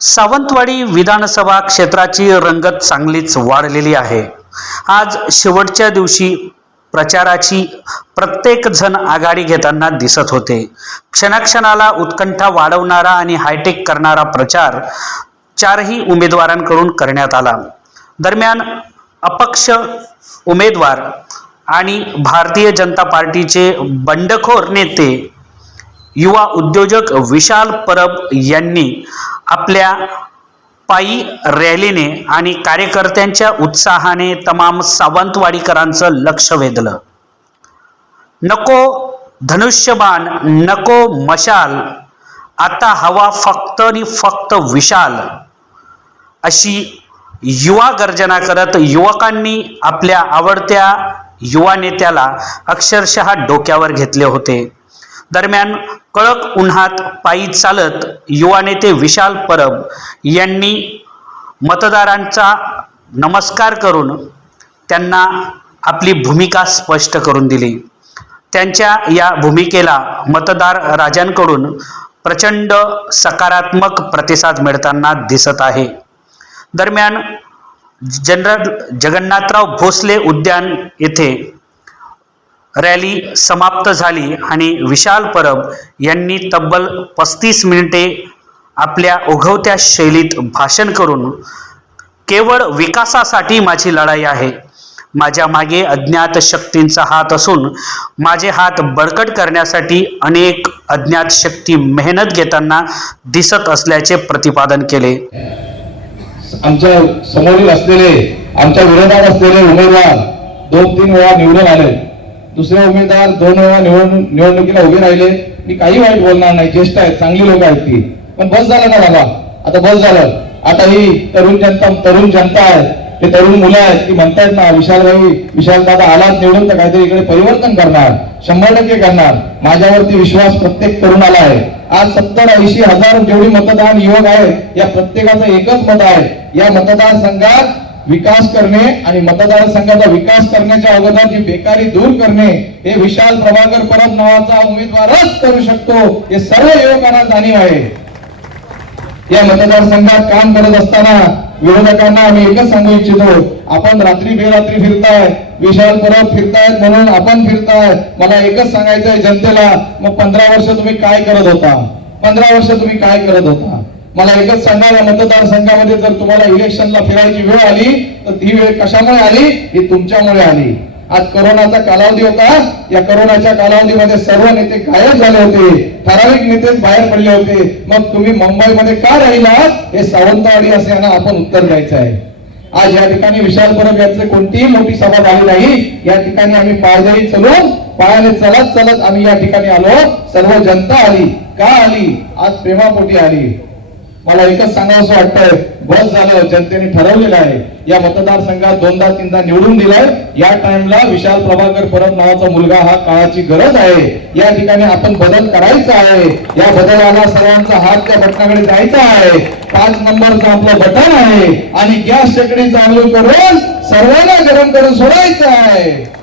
सावंतवाडी विधानसभा क्षेत्राची रंगत चांगलीच वाढलेली आहे. आज शेवटच्या दिवशी प्रचाराची प्रत्येक जण आघाडी घेताना दिसत होते. क्षणाक्षणाला उत्कंठा वाढवणारा आणि हायटेक करणारा प्रचार चारही उमेदवारांकडून करण्यात आला. दरम्यान अपक्ष उमेदवार आणि भारतीय जनता पार्टीचे बंडखोर नेते युवा उद्योजक विशाल परब यांनी आपल्या पायी रॅलीने आणि कार्यकर्त्यांच्या उत्साहाने तमाम सावंतवाडीकरांचं लक्ष वेधलं. नको धनुष्यबाण नको मशाल आता हवा फक्त आणि फक्त विशाल अशी युवा गर्जना करत युवकांनी आपल्या आवडत्या युवा नेत्याला अक्षरशः डोक्यावर घेतले होते. दरम्यान कडक उन्हात पायी चालत युवा नेते विशाल परब यांनी मतदारांचा नमस्कार करून त्यांना आपली भूमिका स्पष्ट करून दिली. त्यांच्या या भूमिकेला मतदार राजांकडून प्रचंड सकारात्मक प्रतिसाद मिळताना दिसत आहे. दरम्यान जनरल जगन्नाथराव भोसले उद्यान येथे रॅली समाप्त झाली आणि विशाल परब यांनी तब्बल पस्तीस मिनिटे आपल्या ओघवत्या शैलीत भाषण करून केवळ विकासासाठी माझी लढाई आहे. माझ्या मागे अज्ञात शक्तींचा हात असून माझे हात बळकट करण्यासाठी अनेक अज्ञात शक्ती मेहनत घेताना दिसत असल्याचे प्रतिपादन केले. आमच्या समोरील असलेले आमच्या विरोधात असलेले उमेदवार दोन तीन वेळा निवडून आले. दुसरे उमेदवार दोन वेळा निवडून निवडणुकीला उभे राहिले. मी काही वाईट बोलणार नाही. ज्येष्ठ आहेत चांगली लोक आहेत ती. पण बस झालं ना बाबा. आता बस झालं. आता ही तरुण जनता तरुण जनता आहे. ते तरुण मुलं आहेत ती म्हणतायत ना विशालभाई विशाल दादा आलाच निवडून तर काहीतरी इकडे परिवर्तन करणार. शंभर टक्के करणार. माझ्यावरती विश्वास प्रत्येक तरुणाला आहे. आज सत्तर ऐंशी हजार जेवढी मतदान युवक आहेत या प्रत्येकाचं एकच मत आहे. या मतदारसंघात विकास करणे आणि मतदारसंघाचा विकास करण्याच्या अगोदर जी बेकारी दूर करणे हे विशाल प्रभाकर परब नावाचा उमेदवारच करू शकतो. हे सर्व युवकांना जाणीव आहे. या मतदारसंघात काम करत असताना विरोधकांना आम्ही एकच सांगू इच्छितो. आपण रात्री बेरात्री फिरताय विशाल परब फिरतायत म्हणून आपण फिरताय. मला एकच सांगायचंय जनतेला मग पंधरा वर्ष तुम्ही काय करत होता? पंधरा वर्ष तुम्ही काय करत होता? मला एकच सांगायला मतदारसंघामध्ये जर तुम्हाला इलेक्शनला फिरायची वेळ आली तर ती वेळ कशामुळे आली? ही तुमच्यामुळे आली. आज करोनाचा कालावधी होता. या करोनाच्या कालावधीमध्ये सर्व नेते गायब झाले होते. ठराविक नेतेच बाहेर पडले होते. मग तुम्ही मुंबईमध्ये का राहिला? हे सावंतवाडी असे यांना आपण उत्तर द्यायचं आहे. आज या ठिकाणी विशाल परब यांचे कोणतीही मोठी सभा झाली नाही. या ठिकाणी आम्ही पायदळी चलून पायाने चलत चलत आम्ही या ठिकाणी आलो. सर्व जनता आली. का आली? आज प्रेमापोटी आली. मला एकच सांगावं वाटतंय. बस झालं जनतेने ठरवलेलं आहे. या मतदारसंघात दोनदा तीनदा निवडून दिलाय. या टाइमला विशाल प्रभाकर परब नावाचा मुलगा हा काळाची गरज आहे. या ठिकाणी आपण बदल करायचा आहे. या बदलाला सर्वांचा हात त्या बटनाकडे जायचा आहे. पाच नंबरचं आपलं बटन आहे. आणि गॅस शेकडी चालू करून सर्वांना गरम करून सोडायचं आहे.